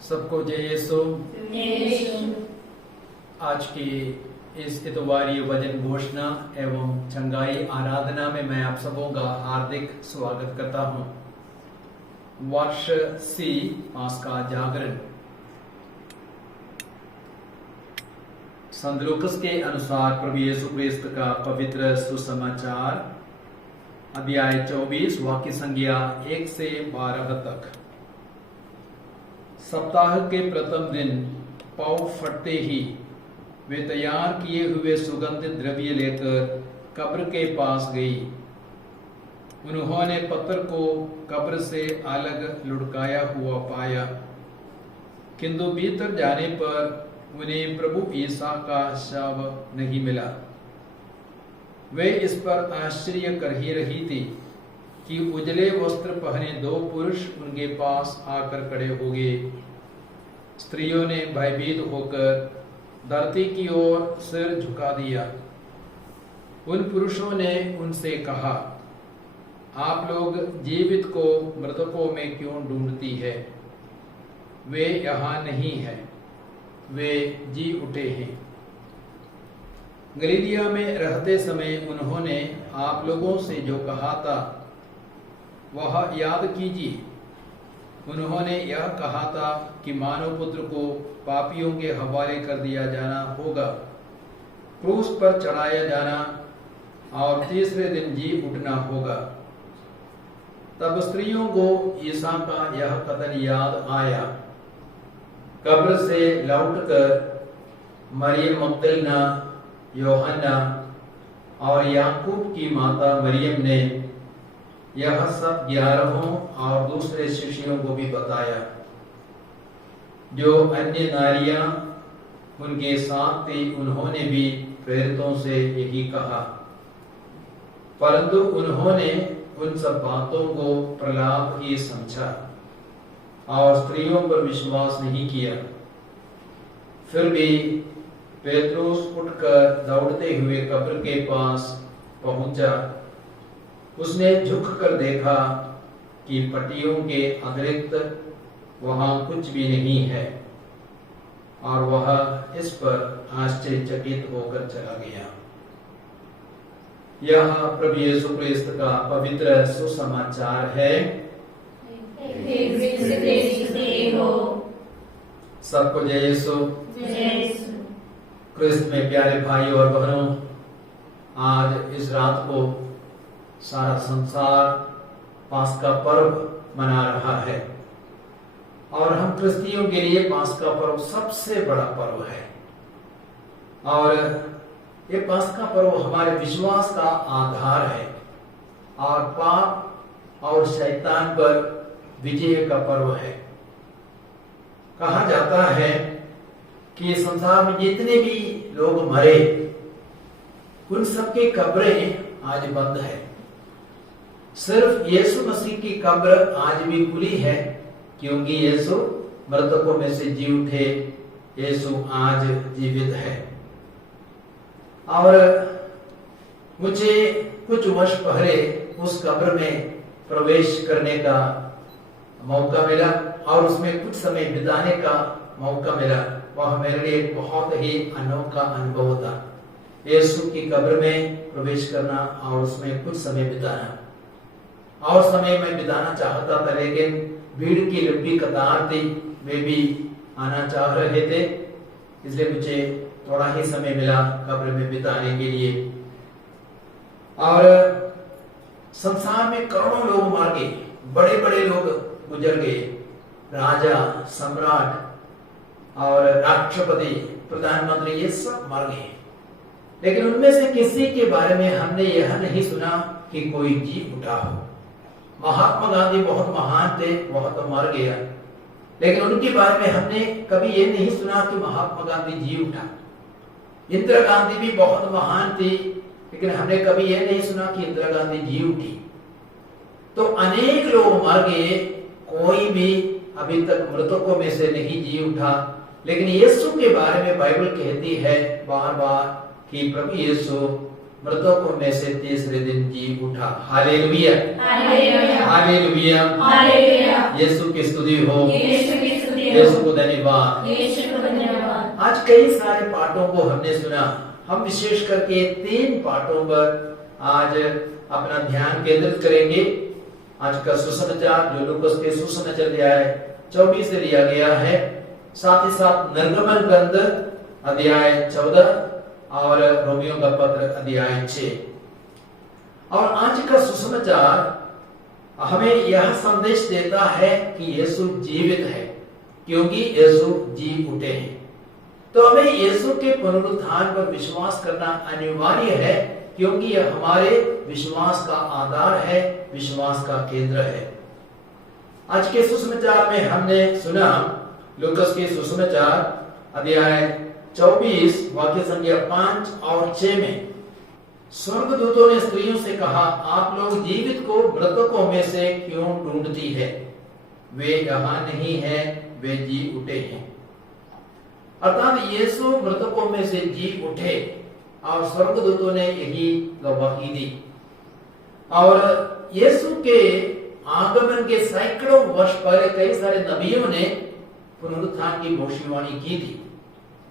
सबको जय यीशु। आज की इस इतवारी वचन घोषणा एवं चंगाई आराधना में मैं आप सबों का हार्दिक स्वागत करता हूं। वर्ष सी पास्का जागरण। संत लूकास के अनुसार प्रभु यीशु क्रिस्त का पवित्र सुसमाचार अध्याय 24 वाक्य संख्या 1 से 12 तक। सप्ताह के प्रथम दिन पाँव फटते ही वे तैयार किए हुए सुगंधित द्रव्य लेकर कब्र के पास गई। उन्होंने पत्थर को कब्र से अलग लुढ़काया हुआ पाया, किंतु भीतर जाने पर उन्हें प्रभु ईसा का शव नहीं मिला। वे इस पर आश्चर्य कर ही रही थी कि उजले वस्त्र पहने दो पुरुष उनके पास आकर खड़े हो गए। स्त्रियों ने भयभीत होकर धरती की ओर सिर झुका दिया। उन पुरुषों ने उनसे कहा, आप लोग जीवित को मृतकों में क्यों ढूंढती है? वे यहाँ नहीं है, वे जी उठे हैं। गलीलिया में रहते समय उन्होंने आप लोगों से जो कहा था वह याद कीजिए। उन्होंने यह कहा था कि मानव पुत्र को पापियों के हवाले कर दिया जाना होगा, क्रूस पर चढ़ाया जाना और तीसरे दिन जी उठना होगा। तब स्त्रियों को ईसा का यह कथन याद आया। कब्र से लौटकर मरियम मगदलीना, यूहन्ना और याकूब की माता मरियम ने यह सब 11 और दूसरे शिष्यों को भी बताया। जो अन्य नारियां उनके साथ थी, उन्होंने भी प्रेरितों से यही कहा, परंतु उन्होंने उन सब बातों को प्रलाप ही समझा और स्त्रियों पर विश्वास नहीं किया। फिर भी पेत्रुस उठकर दौड़ते हुए कब्र के पास पहुंचा। उसने झुक कर देखा कि पट्टियों के अतिरिक्त वहां कुछ भी नहीं है, और वह इस पर आश्चर्यचकित होकर चला गया। यह प्रभु यीशु क्रिस्त का पवित्र सुसमाचार है। सबको जय यीशु। क्रिस्त में प्यारे भाई और बहनों, आज इस रात को सारा संसार पास्का पर्व मना रहा है, और हम क्रिस्तियों के लिए पास्का पर्व सबसे बड़ा पर्व है। और ये पास्का पर्व हमारे विश्वास का आधार है और पाप और शैतान पर विजय का पर्व है। कहा जाता है कि संसार में जितने भी लोग मरे उन सबकी कब्रें आज बंद है। सिर्फ यीशु मसीह की कब्र आज भी खुली है, क्योंकि यीशु मृतकों में से जी उठे। यीशु आज जीवित है। और मुझे कुछ वर्ष पहले उस कब्र में प्रवेश करने का मौका मिला और उसमें कुछ समय बिताने का मौका मिला। वह मेरे लिए बहुत ही अनोखा अनुभव था, यीशु की कब्र में प्रवेश करना और उसमें कुछ समय बिताना। और समय मैं बिताना चाहता था, लेकिन भीड़ की लंबी कतार थी, वे भी आना चाह रहे थे, इसलिए मुझे थोड़ा ही समय मिला कब्र में बिताने के लिए। और संसार में करोड़ों लोग मार गए, बड़े बड़े लोग गुजर गए, राजा, सम्राट और राष्ट्रपति, प्रधानमंत्री, ये सब मर गए। लेकिन उनमें से किसी के बारे में हमने यह नहीं सुना कि कोई जी उठा हो। महात्मा गांधी बहुत महान थे, वह तो मर गया, लेकिन उनके बारे में हमने कभी ये नहीं सुना कि महात्मा गांधी जी उठा। इंदिरा गांधी भी बहुत महान थी, लेकिन हमने कभी ये नहीं सुना कि इंदिरा गांधी जी उठी। तो अनेक लोग मर गए, कोई भी अभी तक मृतकों में से नहीं जी उठा। लेकिन यीशु के बारे में बाइबल कहती है बार बार कि प्रभु यीशु मृतकों में से तीसरे दिन जी उठा। Hallelujah, hallelujah, hallelujah. यीशु की स्तुति हो, यीशु की स्तुति यीशु को धन्यवाद। यीशु को धन्यवाद। आज कई सारे पाठों को हमने सुना। हम विशेष करके 3 पाठों पर आज अपना ध्यान केंद्रित करेंगे। आज का सुसमाचार जो लूकास के सुसमाचार अध्याय 24 से लिया गया है, साथ ही साथ निर्गमन ग्रंथ अध्याय 14 और रोमियो का पत्र अध्याय 6। और आज का सुसमाचार हमें यह संदेश देता है कि यीशु जीवित है, क्योंकि यीशु जी उठे हैं। तो हमें यीशु के पुनरुत्थान पर विश्वास करना अनिवार्य है, क्योंकि यह हमारे विश्वास का आधार है, विश्वास का केंद्र है। आज के सुसमाचार में हमने सुना लूकास के सुसमाचार अध्याय 24 वाक्य संख्या 5 और 6 में स्वर्गदूतों ने स्त्रियों से कहा, आप लोग जीवित को मृतकों में से क्यों ढूंढती है? वे यहाँ नहीं है, वे जी उठे हैं। अर्थात यीशु मृतकों में से जी उठे और स्वर्गदूतों ने यही गवाही दी। और यीशु के आगमन के सैकड़ों वर्ष पहले कई सारे नबियों ने पुनरुत्थान की भविष्यवाणी की थी।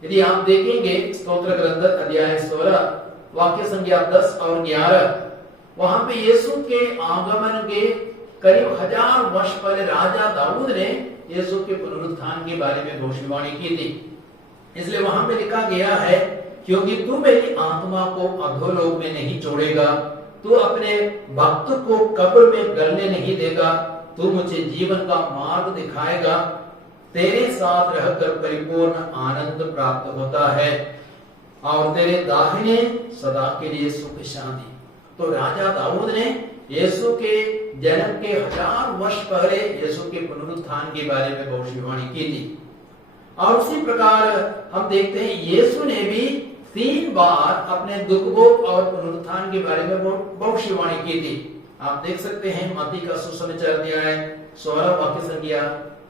यदि आप देखेंगे स्तोत्र ग्रंथ अध्याय 16 वाक्य संख्या 10 और 11, वहां पे यीशु के आगमन के करीब 1000 वर्ष पहले राजा दाऊद ने यीशु के पुनरुत्थान के बारे में भविष्यवाणी की थी। इसलिए वहां पे लिखा गया है, क्योंकि तू मेरी आत्मा को अधोलोक में नहीं छोड़ेगा, तू अपने भक्त को कब्र में गलने नहीं देगा, तू मुझे जीवन का मार्ग दिखाएगा, तेरे साथ रहकर परिपूर्ण आनंद प्राप्त होता है और तेरे दाहिने सदा के लिए सुख शांति। तो राजा दाऊद ने यीशु के जन्म के 1000 वर्ष पहले यीशु के पुनरुत्थान के बारे में भविष्यवाणी की थी। और उसी प्रकार हम देखते हैं यीशु ने भी 3 बार अपने दुख भोग और पुनरुत्थान के बारे में भविष्यवाणी की थी। आप देख सकते हैं मत्ती का सुसमाचार अध्याय 16 वाक्य संख्या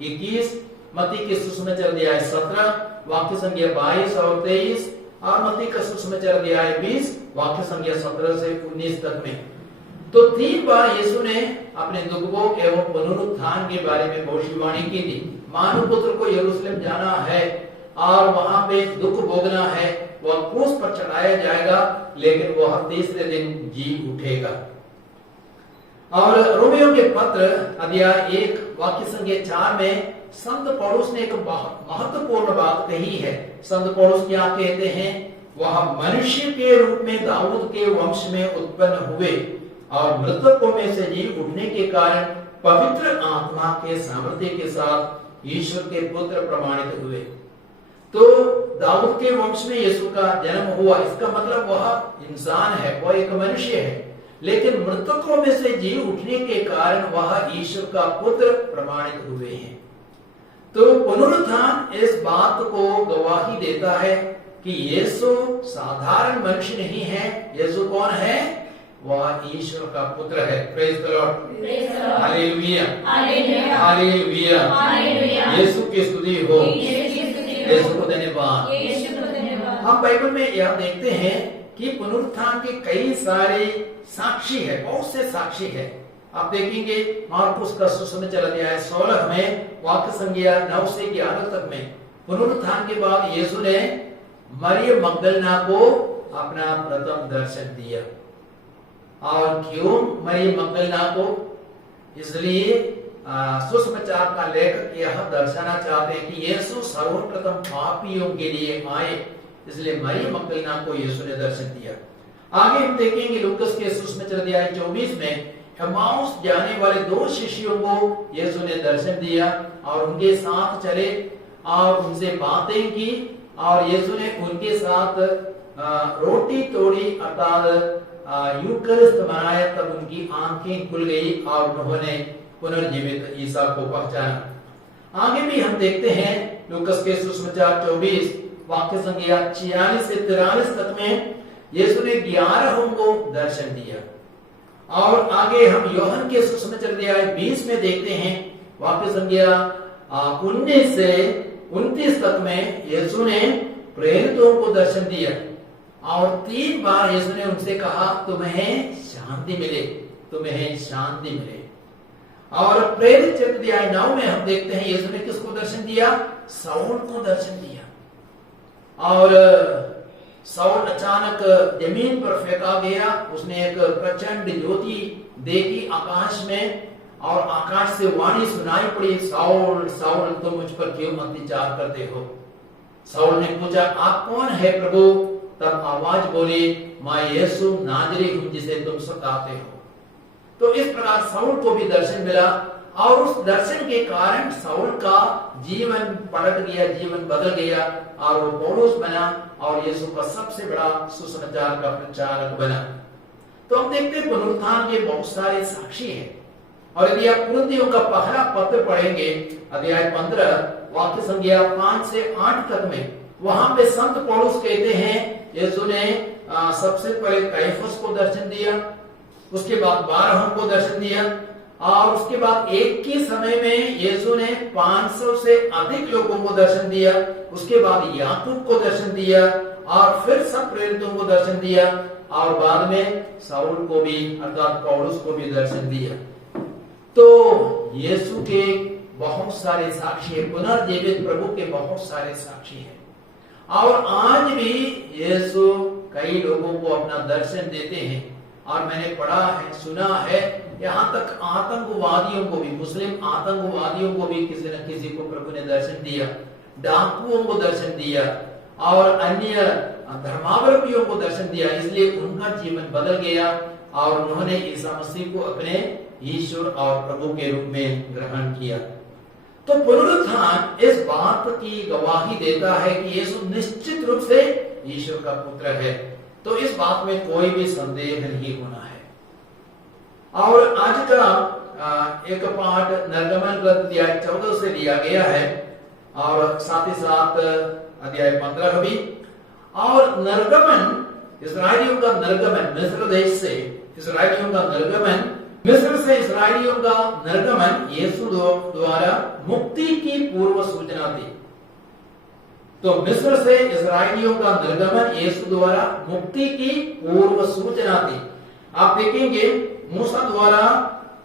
21, मत्ती के सुसमाचार अध्याय 17 वाक्य संख्या 22 और 23 और मत्ती का सुसमाचार अध्याय 20 वाक्य संख्या 17 से 19 तक में। तो 3 बार यीशु ने अपने दुख भोग एवं पुनरुत्थान के बारे में भविष्यवाणी की थी। मानव पुत्र को यरूशलेम जाना है और वहां पे दुख भोगना है, वह क्रूस पर चढ़ाया जाएगा, लेकिन वह तीसरे दिन जी उठेगा। और रोमियो के पत्र अध्याय 1 वाक्य संख्या 4 में संत पौलुस ने एक बहुत महत्वपूर्ण बात कही है। संत पौलुस क्या कहते हैं? वह मनुष्य के रूप में दाऊद के वंश में उत्पन्न हुए और मृतकों में से जी उठने के कारण पवित्र आत्मा के सामर्थ्य के साथ ईश्वर के पुत्र प्रमाणित हुए। तो दाऊद के वंश में यीशु का जन्म हुआ, इसका मतलब वह इंसान है, वह एक मनुष्य है, लेकिन मृतकों में से जी उठने के कारण वह ईश्वर का पुत्र प्रमाणित हुए हैं। तो पुनरुत्थान इस बात को गवाही देता है कि यीशु साधारण मनुष्य नहीं है। यीशु कौन है? वह ईश्वर का पुत्र है। Praise the lord, hallelujah, hallelujah, hallelujah. Yeshu की स्तुति हो, यीशु को धन्यवाद। हम बाइबल में यह देखते हैं कि पुनरुत्थान के कई सारे साक्षी है, बहुत से साक्षी है। आप देखेंगे मार्कुस का सुसमाचार अध्याय 16 में वाक्य संख्या 9 से 11 तक में पुनरुत्थान के बाद यीशु ने मरियम मगदलीना को अपना प्रथम दर्शन दिया। और क्यों मरियम मगदलीना को? इसलिए सुसमाचार का लेखक यह दर्शाना चाहते हैं कि यीशु सर्वप्रथम पापियों के लिए आए, इसलिए मरियम मगदलीना को यीशु ने दर्शन दिया। आगे हम देखेंगे लूकास के सुसमाचार अध्याय 24 में एमाउस जाने वाले 2 शिष्यों को यीशु ने दर्शन दिया और उनके साथ चले और उनसे बातें की और यीशु ने उनके साथ रोटी तोड़ी अर्थात यूकरिस्ट मनाया। तब उनकी आंखें खुल गई और उन्होंने पुनर्जीवित ईसा को पहचाना। आगे भी हम देखते हैं लूकास के सुसमाचार 24 वाक्य संख्या 46 से 43 तक में यीशु ने 11 को दर्शन दिया। और आगे हम यूहन्ना के सुसमाचार अध्याय 20 में देखते हैं वाक्य संख्या 19 से 29 तक में यीशु ने प्रेरितों को दर्शन दिया और 3 बार यीशु ने उनसे कहा तुम्हें शांति मिले, तुम्हें शांति मिले। और प्रेरित चरित्र अध्याय 9 में हम देखते हैं यीशु ने किसको दर्शन दिया? किया? साउल को दर्शन दिया और साउल अचानक जमीन पर फेंका गया। उसने एक प्रचंड ज्योति देखी आकाश में और आकाश से वाणी सुनाई पड़ी, साउल साउल तुम मुझ पर क्यों अत्याचार करते हो? साउल ने पूछा, आप कौन है प्रभु? तब आवाज बोली, मैं यीशु नाजरी हूं जिसे तुम सताते हो। तो इस प्रकार साउल को भी दर्शन मिला और उस दर्शन के कारण साउल का जीवन पलट गया, जीवन बदल गया और वो पौलुस बना और यीशु का सबसे बड़ा सुसमाचार का प्रचारक बना। तो हम देखते हैं पुनरुत्थान के बहुत सारे साक्षी हैं। और यदि आप कुरिन्थियों का पहला पत्र पढ़ेंगे अध्याय 15 वाक्य संख्या 5 से 8 तक में, वहां पे संत पौलुस कहते हैं यीशु ने सबसे पहले कैफस को दर्शन दिया, उसके बाद 12 को दर्शन दिया और उसके बाद एक ही समय में यीशु ने 500 से अधिक लोगों को दर्शन दिया। उसके बाद याकूब को दर्शन दिया और फिर सब प्रेरितों को दर्शन दिया और बाद में साउल को भी अर्थात पौलुस को भी दर्शन दिया। तो यीशु के बहुत सारे साक्षी है, पुनर्जीवित प्रभु के बहुत सारे साक्षी हैं और आज भी यीशु कई लोगों को अपना दर्शन देते हैं। और मैंने पढ़ा है, सुना है, यहाँ तक आतंकवादियों को भी, मुस्लिम आतंकवादियों को भी किसी न किसी को प्रभु ने दर्शन दिया, डाकुओं को दर्शन दिया और अन्य धर्मावलंबियों को दर्शन दिया। इसलिए उनका जीवन बदल गया और उन्होंने ईसा मसीह को अपने ईश्वर और प्रभु के रूप में ग्रहण किया। तो पुनरुत्थान इस बात की गवाही देता है कि यीशु निश्चित रूप से ईश्वर का पुत्र है। तो इस बात में कोई भी संदेह नहीं होना है। और आज का एक पाठ निर्गमन ग्रंथ अध्याय 14 से लिया गया है और साथ ही साथ अध्याय 15 भी। और निर्गमन, इस्राएलियों का निर्गमन मिस्र देश से, इस्राएलियों का निर्गमन, मिस्र से इस्राएलियों का निर्गमन यीशु द्वारा मुक्ति की पूर्व सूचना थी। तो मिस्र से इस्राएलियों का निर्गमन यीशु द्वारा मुक्ति की पूर्व सूचना थी। आप देखेंगे मूसा द्वारा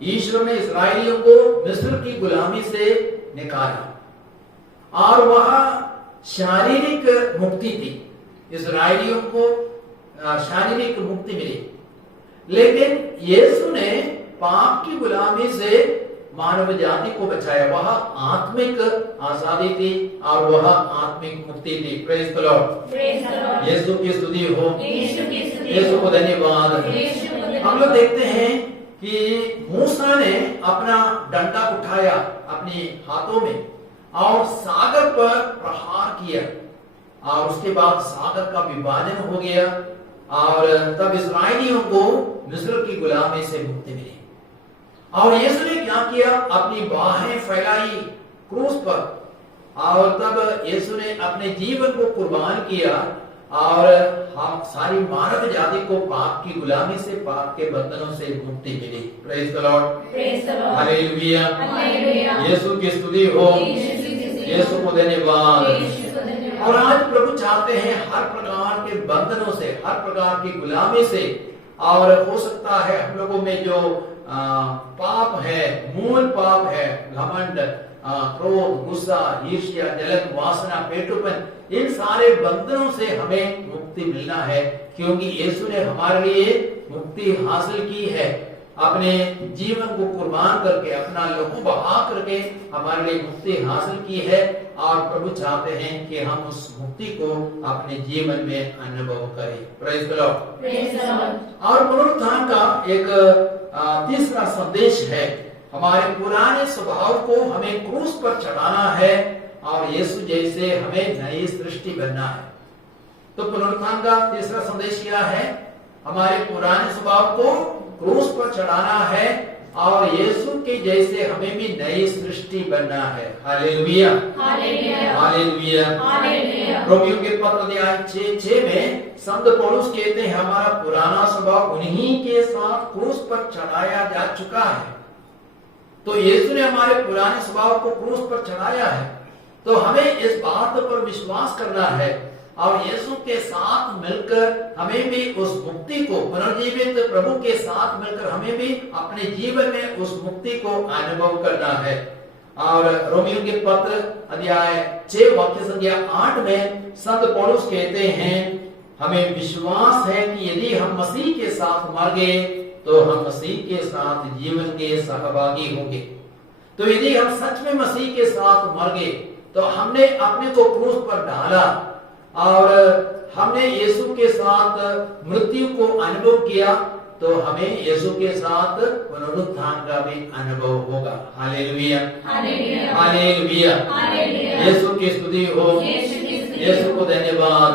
ईश्वर ने इस्राएलियों को मिस्र की गुलामी से निकाला और वह शारीरिक मुक्ति थी, इस्राएलियों को शारीरिक मुक्ति मिली। लेकिन यीशु ने पाप की गुलामी से मानव जाति को बचाया, वह आत्मिक आजादी थी और वह आत्मिक मुक्ति थी। प्रेज द लॉर्ड, यीशु की स्तुति हो, यीशु को धन्यवाद। हम लोग देखते हैं कि मूसा ने अपना डंडा उठाया अपने हाथों में और सागर पर प्रहार किया और उसके बाद सागर का विभाजन हो गया और तब इस्राएलियों को मिस्र की गुलामी से मुक्ति मिली। और यीशु ने क्या किया? अपनी बाहें फैलाई क्रूस पर और तब यीशु ने अपने जीवन को कुर्बान किया और हम सारी मानव जाति को पाप की गुलामी से, पाप के बंधनों से मुक्ति मिली। Praise the lord, hallelujah, Yeshu की स्तुति हो, यीशु को धन्यवाद। और आज प्रभु चाहते हैं हर प्रकार के बंधनों से, हर प्रकार की गुलामी से, और हो सकता है हम लोगों में जो पाप है, मूल पाप है, घमंड, क्रोध, गुस्सा, ईर्ष्या, जलन, वासना, पेटुपन, इन सारे बंधनों से हमें मुक्ति मिलना है क्योंकि यीशु ने हमारे लिए मुक्ति हासिल की है। अपने जीवन को कुर्बान करके, अपना लहू बहा करके हमारे लिए मुक्ति हासिल की है और प्रभु चाहते हैं कि हम उस मुक्ति को अपने जीवन में अनुभव करें। Praise the Lord. और पुनरुत्थान का एक तीसरा संदेश है, हमारे पुराने स्वभाव को हमें क्रूस पर चढ़ाना है और यीशु जैसे हमें नई सृष्टि बनना है। तो पुनरुत्थान का तीसरा संदेश क्या है? हमारे पुराने स्वभाव को क्रूस पर चढ़ाना है और यीशु के जैसे हमें भी नई सृष्टि बनना है। Hallelujah, hallelujah, hallelujah. रोमियों के पत्र अध्याय 6 में संत पौलुस कहते हैं हमारा पुराना स्वभाव उन्हीं के साथ क्रूस पर चढ़ाया जा चुका है। तो यीशु ने हमारे पुराने स्वभाव को क्रूस पर चढ़ाया है, तो हमें इस बात पर विश्वास करना है और यीशु के साथ मिलकर हमें भी उस मुक्ति को, पुनर्जीवित प्रभु के साथ मिलकर हमें भी अपने जीवन में उस मुक्ति को अनुभव करना है। और रोमियो के पत्र अध्याय 6 वाक्य संख्या 8 में संत पौलुस कहते हैं, हमें विश्वास है कि यदि हम मसीह के साथ मर गए तो हम मसीह के साथ जीवन के सहभागी होंगे। तो यदि हम सच में मसीह के साथ मर गए तो हमने अपने को क्रूस पर डाला और हमने यीशु के साथ मृत्यु को अनुभव किया, तो हमें यीशु के साथ पुनरुत्थान का भी अनुभव होगा। हालेलुया, हालेलुया, यीशु की स्तुति हो, यीशु को धन्यवाद।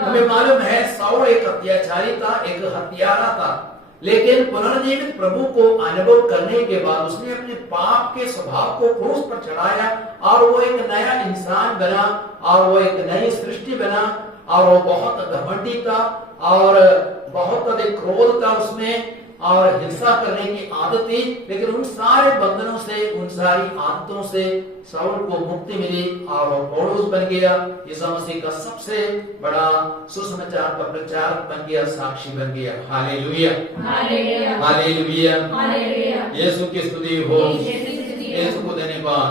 हमें मालूम है साउल एक अत्याचारी था, एक हत्यारा था, लेकिन पुनर्जीवित प्रभु को अनुभव करने के बाद उसने अपने पाप के स्वभाव को क्रूस पर चढ़ाया और वो एक नया इंसान बना और वो एक नई सृष्टि बना। और वो बहुत घमंडी था और बहुत अधिक क्रोध था उसमें और हिंसा करने की आदत थी, लेकिन उन सारे बंधनों से, उन सारी आदतों से साउल को मुक्ति मिली और वो पौलुस बन गया, यीशु मसीह का सबसे बड़ा सुसमाचार का प्रचारक बन गया, साक्षी बन गया। हालेलुया, हालेलुया, यीशु की स्तुति हो, यीशु को धन्यवाद।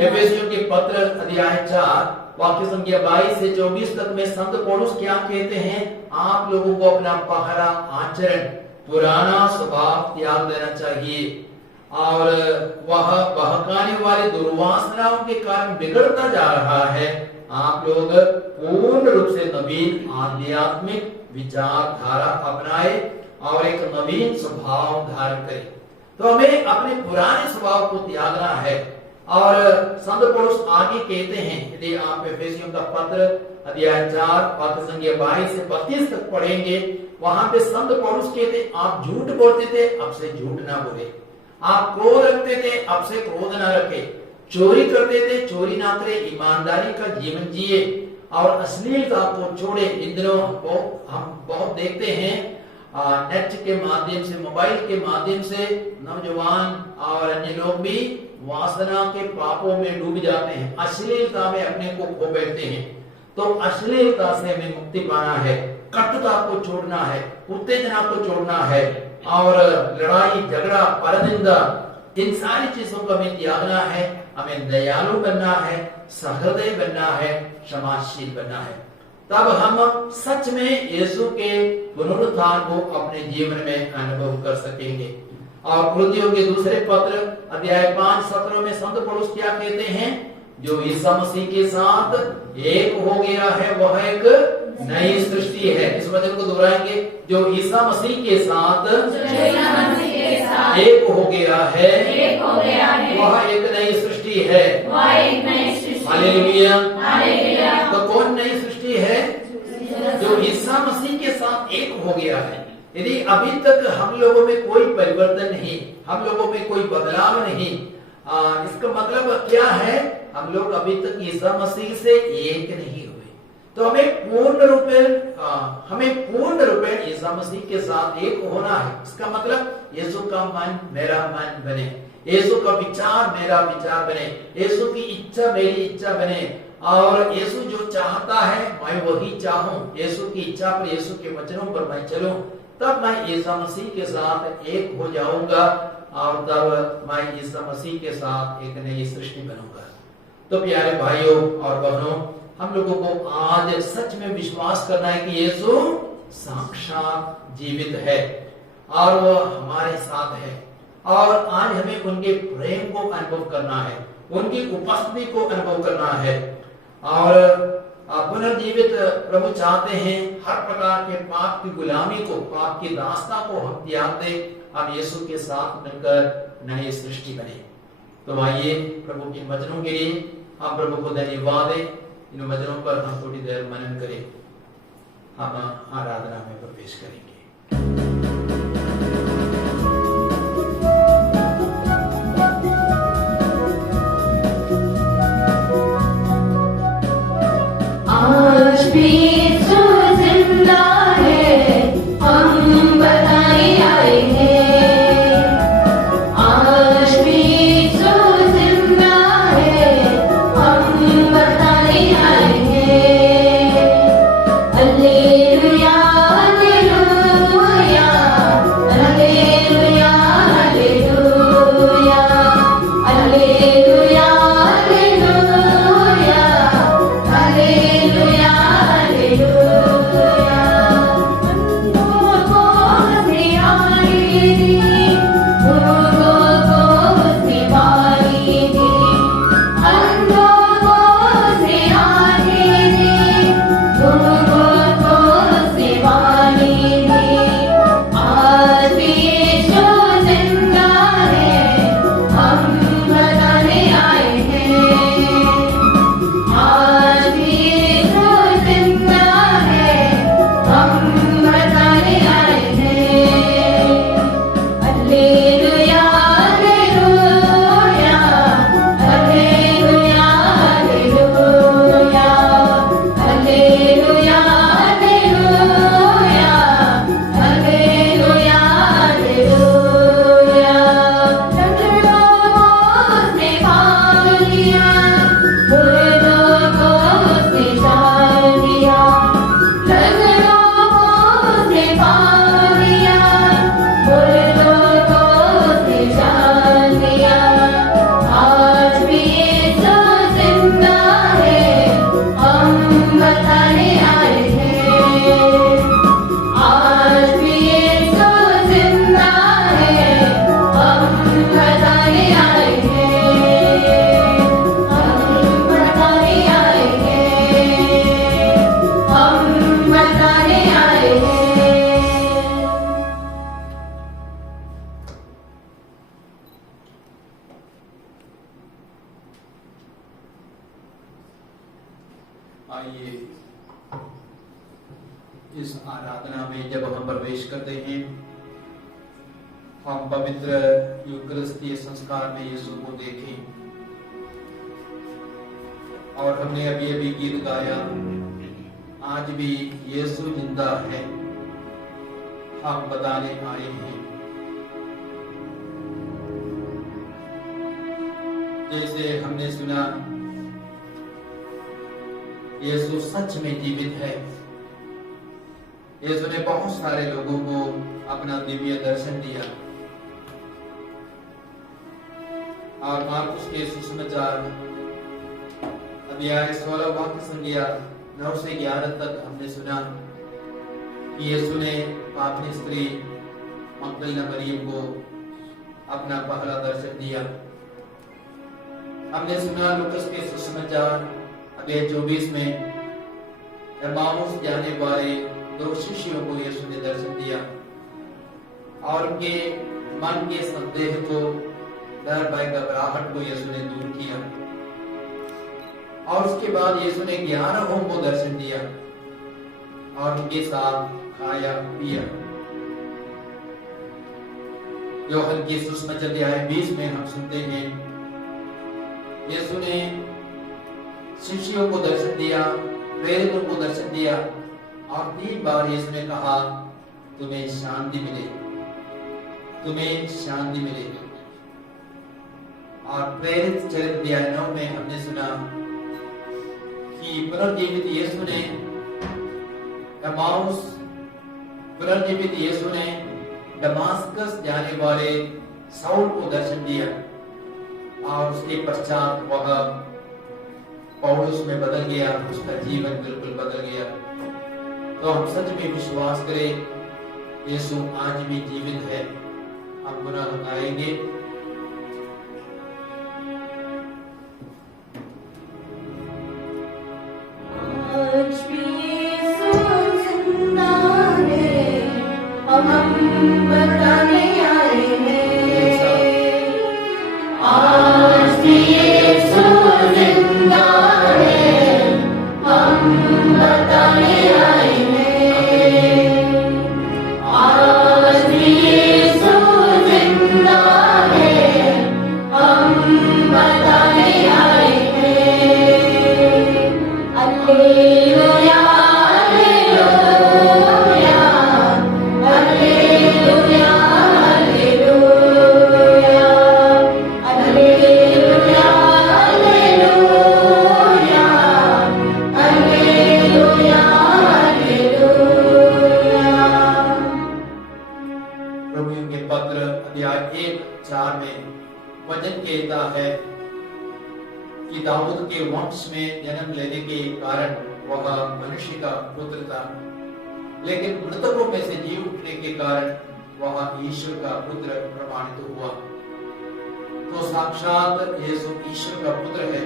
एफेसियों के पत्र अध्याय 4 वाक्य संख्या 22 से 24 तक में संत पौलुस क्या कहते हैं, आप लोगों को अपना पहला आचरण, पुराना स्वभाव त्याग देना चाहिए और वह बहकाने वाले दुर्वासनाओं के कारण बिगड़ता जा रहा है। आप लोग पूर्ण रूप से नवीन आध्यात्मिक विचारधारा अपनाए और एक नवीन स्वभाव धारण करें। तो हमें अपने पुराने स्वभाव को त्यागना है। और संत पौलुस आगे कहते हैं, यदि आप एफेसियों का पत्र अध्याय 4 वाक्य संख्या 22 से 32 तक पढ़ेंगे, वहां पे संत पौलुस कहते, आप झूठ बोलते थे, अब से झूठ ना बोले। आप क्रोध रखते थे, अब से क्रोध ना रखे। चोरी करते थे, चोरी ना करे। ईमानदारी का जीवन जिए और अश्लीलता को छोड़े। इन दिनों हम बहुत देखते हैं नेट के माध्यम से, मोबाइल के माध्यम से नौजवान और अन्य लोग भी वासना के पापों में डूब जाते हैं, अश्लीलता में अपने को खो बैठते हैं। तो अश्लीलता से हमें मुक्ति पाना है, कटुता को छोड़ना है, उत्तेजना को छोड़ना है और लड़ाई झगड़ा परनिंदा इन सारी चीजों को हमें त्यागना है। हमें दयालु बनना है, सहृदय बनना है, क्षमाशील बनना है। तब हम सच में यीशु के पुनरुत्थान को अपने जीवन में अनुभव कर सकेंगे। और कुरिन्थियों के दूसरे पत्र अध्याय 5:17 में संत पौलुस क्या कहते हैं, जो यीशु मसीह के साथ एक हो गया है वह एक नई सृष्टि है। इस वचन को दोहराएंगे, जो यीशु मसीह के साथ एक हो गया है वह एक नई सृष्टि है। हालेलुया। तो कौन नई सृष्टि है? जो यीशु मसीह के साथ एक हो गया है। यदि अभी तक हम लोगों में कोई परिवर्तन नहीं, हम लोगों में कोई बदलाव नहीं, इसका मतलब क्या है? हम लोग अभी तक यीशु मसीह से एक नहीं हुए। तो हमें पूर्ण रूपे यीशु मसीह के साथ एक होना है। इसका मतलब यीशु का मन मेरा मन बने, यीशु का विचार मेरा विचार बने, यीशु की इच्छा मेरी इच्छा बने और यीशु जो चाहता है मैं वही चाहूं। यीशु की इच्छा पर, यीशु के वचनों पर मैं चलूं, तब मैं यीशु मसीह के साथ एक हो जाऊंगा और तब मैं यीशु मसीह के साथ एक नई सृष्टि बनूंगा। तो प्यारे भाइयों और बहनों, हम लोगों को आज सच में विश्वास करना है कि यीशु साक्षात जीवित है और वो हमारे साथ है और आज हमें उनके प्रेम को अनुभव करना है, उनकी उपस्थिति को अनुभव करना है। और पुनर्जीवित प्रभु चाहते हैं हर प्रकार के पाप की गुलामी को, पाप की दास्ता को हम त्याग दें, हम यीशु के साथ मिलकर नई सृष्टि बने। तो आइए प्रभु के वचनों के लिए हम प्रभु को धन्यवाद दें। इन वचनों पर हम थोड़ी देर मनन करें, हम आराधना में प्रवेश करेंगे। आज भी यीशु जिंदा है, हम बताए आए हैं। आज भी यीशु जिंदा है, हम बताए आए हैं। Hallelujah hallelujah hallelujah hallelujah hallelujah. आइए इस आराधना में जब हम प्रवेश करते हैं, हम पवित्र यूकरिस्तीय संस्कार में यीशु को देखें। और हमने अभी अभी गीत गाया, आज भी यीशु जिंदा है, हम बताने आए हैं। जैसे हमने सुना, यीशु सच में जीवित है। यीशु ने बहुत सारे लोगों को अपना दिव्य दर्शन दिया। और मार्कुस के सुसमाचार अध्याय 16 वाक्य संख्या 9 से 11 तक हमने सुना कि यीशु ने पापनी स्त्री मगदलीना मरियम को अपना पहला दर्शन दिया। हमने सुना लूकास के सुसमाचार अध्याय 24 में एमाउस जाने वाले 2 शिष्यों को यीशु ने दर्शन दिया और उनके मन के संदेह को, डर भय घबराहट को यीशु ने दूर किया। और उसके बाद यीशु ने 11 को दर्शन दिया और उनके साथ खाया पिया। यूहन्ना की सुसमाचार अध्याय 20 में हम सुनते हैं, यीशु ने शिष्यों को दर्शन दिया, प्रेरितों को दर्शन दिया और 3 बार यीशु ने कहा, तुम्हें शांति मिले, तुम्हें शांति मिले। और प्रेरित चरित्र अध्याय 9 में हमने सुना कि पुनर्जीवित यीशु ने एमाउस, पुनर्जीवित यीशु ने दमास्कस जाने वाले साउल को दर्शन दिया और उसके पश्चात वह पौलुस में बदल गया, उसका जीवन बिल्कुल बदल गया। तो हम सच में विश्वास करें, यीशु आज भी जीवित है। हम पुनः गाएंगे, आज भी यीशु जिंदा है, हम बताने आए हैं। आज भी यीशु जिंदा है, हम बताने आए हैं। आज भी यीशु जिंदा है, हम बताने आए हैं। Hallelujah, hallelujah, hallelujah, hallelujah, hallelujah, hallelujah, hallelujah. Romeo के पत्र अध्याय 1:4 में वचन कहता है कि दाऊद के वंश में जन्म लेने के कारण वह मनुष्य का पुत्र था, लेकिन मृतकों में से जी उठने के कारण वह ईश्वर का पुत्र प्रमाणित हुआ। तो साक्षात यीशु ईश्वर का पुत्र है।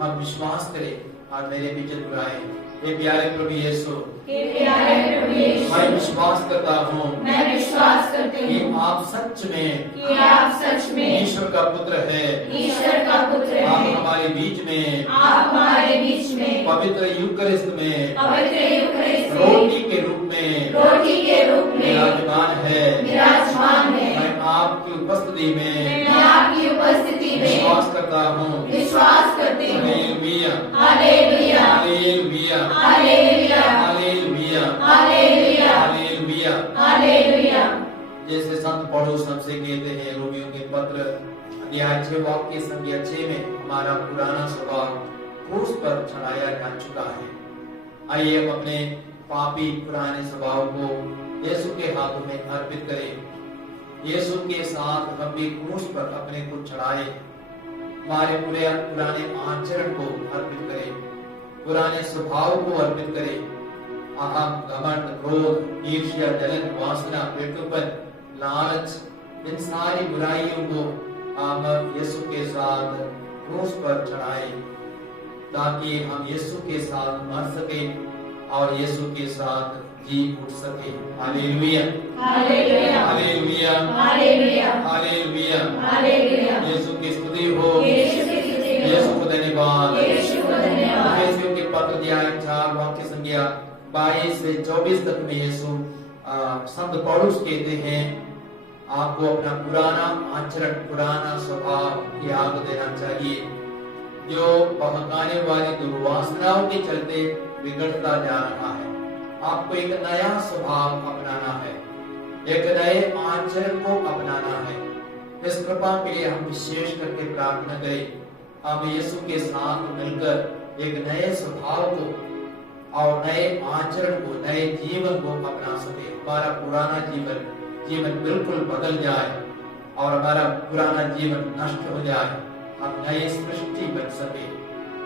हम विश्वास करें और मेरे पीछे बुलाए, हे प्यारे प्रभु यीशु, मैं विश्वास करता हूँ, मैं विश्वास करती कि हूँ आप सच में कि आप सच में ईश्वर का पुत्र है, ईश्वर का पुत्र आप है। हमारे बीच में, आप हमारे बीच में पवित्र यूकरिस्त में पवित्र यूकरिस्त में रोटी के रूप में विराजमान है। विराजमान है। मैं आपकी उपस्थिति में मैं आपकी उपस्थिति में विश्वास करता हूँ। विश्वास करती हूँ। Hallelujah, hallelujah, hallelujah, hallelujah, hallelujah, hallelujah, hallelujah. Hallelujah. जैसे संत पौलुस हमसे कहते हैं रोमियो के पत्र अध्याय 6 वाक्य संख्या 6 में, हमारा पुराना स्वभाव क्रूस पर चढ़ाया जा चुका है। आइए हम अपने पापी पुराने स्वभाव को यीशु के हाथों में अर्पित करें। यीशु के साथ हम भी क्रूस पर अपने को चढ़ाए, हमारे पुराने आचरण को अर्पित करें, पुराने स्वभाव को अर्पित करें। अहम, घमंड, क्रोध, ईर्ष्या, जलन, वासना, पेटुपन, लालच, इन सारी बुराइयों को हम यीशु के साथ क्रूस पर चढ़ाए, ताकि हम यीशु के साथ मर सके और यीशु के साथ जी उठ सके। Hallelujah, hallelujah, hallelujah, hallelujah, hallelujah. Hallelujah. Yeshu की स्तुति हो, यीशु की स्तुति हो। यीशु को धन्यवाद। यीशु को धन्यवाद। एफेसियों के पत्र अध्याय वाक्य संख्या 22 से 24 तक में यीशु संत पौलुस कहते हैं, आपको अपना पुराना आचरण, पुराना स्वभाव त्याग देना चाहिए जो बहकाने वाली दुर्वासनाओं के चलते बिगड़ता जा रहा है। आपको एक नया स्वभाव अपनाना है, एक नए आचरण को अपनाना है। इस कृपा के लिए हम विशेष करके प्रार्थना करें, हम यीशु के साथ मिलकर एक नए स्वभाव को और नए आचरण को, नए जीवन को अपना सके। हमारा पुराना जीवन बिल्कुल बदल जाए और हमारा पुराना जीवन नष्ट हो जाए, हम नई सृष्टि बन सके।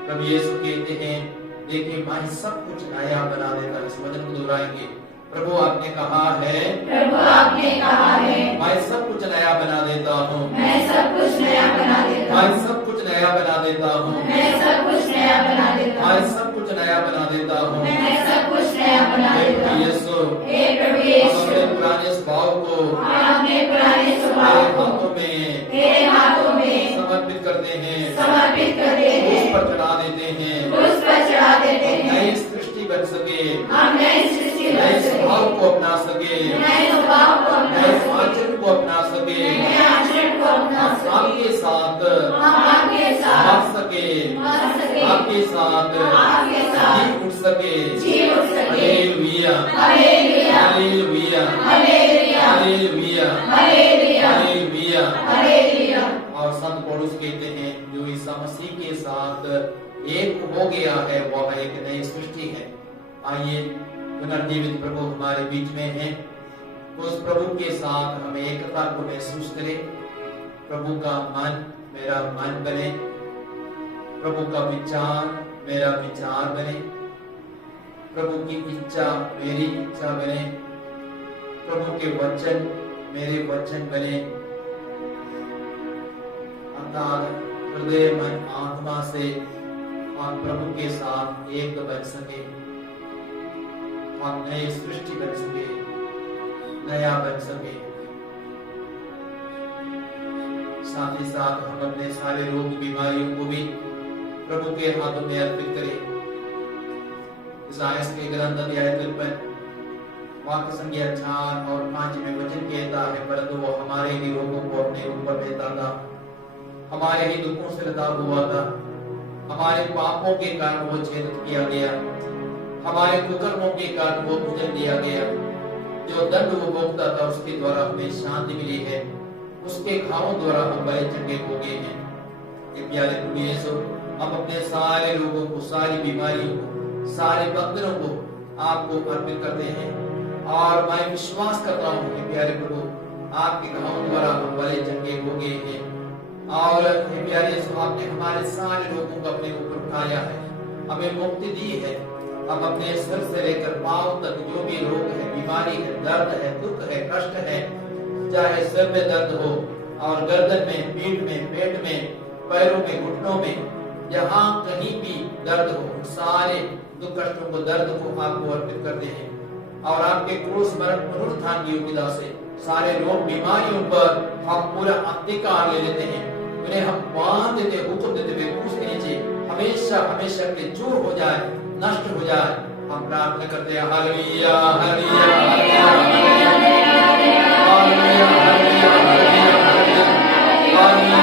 प्रभु यीशु कहते हैं, देखिए मैं सब कुछ नया बना देता। इस वचन को दोहराएंगे, प्रभु आपने कहा है, प्रभु आपने कहा है, मैं सब कुछ नया बना देता हूँ, मैं सब कुछ नया बना देता हूँ, मैं सब कुछ नया बना देता हूँ, मैं सब कुछ नया बना देता हूँ, मैं सब कुछ नया बना देता हूँ। मैं सब कुछ नया बना देता हूँ। यीशु, हे प्रभु हम यीशु, अपने पुराने स्वभाव को अपने पुराने स्वभाव तेरे को हाथों में तेरे हाथों में समर्पित करते हैं, समर्पित करते उस हैं, पर चढ़ा देते हैं, उस पर चढ़ा देते हैं। नई सृष्टि बन सके, हम नई सृष्टि नए बन स्वभाव सके, को अपना सके, नए स्वभाव को अपना नए सके, आचरण को अपना सके, नए आचरण को अपना हम सके, आपके साथ हम आपके साथ मर सके, मर सके, आपके साथ आपके साथ जी उठ सके। जी उठ सके। Hallelujah, hallelujah, hallelujah, hallelujah, hallelujah, hallelujah, hallelujah. Hallelujah. और संत पौलुस कहते हैं, जो ईसा मसीह के साथ एक हो गया है वह एक नई सृष्टि है। आइए पुनर्जीवित प्रभु हमारे बीच में है, उस प्रभु के साथ हम एकता को महसूस करें। प्रभु का मन मेरा मन बने, प्रभु का विचार मेरा विचार बने, प्रभु की इच्छा मेरी इच्छा बने, प्रभु के वचन मेरे वचन बने। अर्थात हृदय मन आत्मा से हम प्रभु के साथ एक बन सके, हम नई सृष्टि बन सके, नया बन सके। साथ ही साथ हम अपने सारे रोग बीमारियों को भी प्रभु के हाथों में अर्पित करें। इसायाह के ग्रंथ अध्याय 53 वाक्य संख्या 4 और 5 में वचन कहता है, परंतु वो हमारे ही रोगों को अपने ऊपर लेता था, हमारे ही दुखों से लदा हुआ था, हमारे पापों के कारण वो छेदित किया गया, हमारे कुकर्मों के कारण वो कुचल दिया गया। जो दंड वो भोगता था उसके द्वारा हमें शांति मिली है, उसके घावों द्वारा हम बड़े चंगे हो गए हैं। ये प्यारे प्रभु यीशु, हम अपने सारे लोगों को, सारी बीमारियों को, सारे बंधनों को आपको अर्पित करते हैं और मैं विश्वास करता हूँ कि प्यारे प्रभु आपके घावों द्वारा हम बड़े चंगे हो गए हैं। और हे प्यारे यीशु, आपने हमारे सारे लोगों को अपने ऊपर उठाया है, हमें मुक्ति दी है। हम अपने सिर से लेकर पांव तक जो भी रोग है, बीमारी है, दर्द है, दुख है, कष्ट है, चाहे सिर में दर्द हो और गर्दन में, पीठ में, पेट में, पैरों में, घुटनों में, जहाँ कहीं भी दर्द हो, सारे दुख कष्टों को, दर्द को आपको अर्पित करते हैं और आपके क्रूस मरण पुनरुत्थान की योग्यता से सारे रोग बीमारियों पर हम पूरा अधिकार ले लेते हैं। उन्हें हम बांध देते, हुक्म देते हुए क्रूस के नीचे हमेशा हमेशा के चूर हो जाए, नष्ट हो जाए। हम प्रार्थना करते हैं, hallelujah, hallelujah, hallelujah, hallelujah, hallelujah, hallelujah, hallelujah, hallelujah, hallelujah.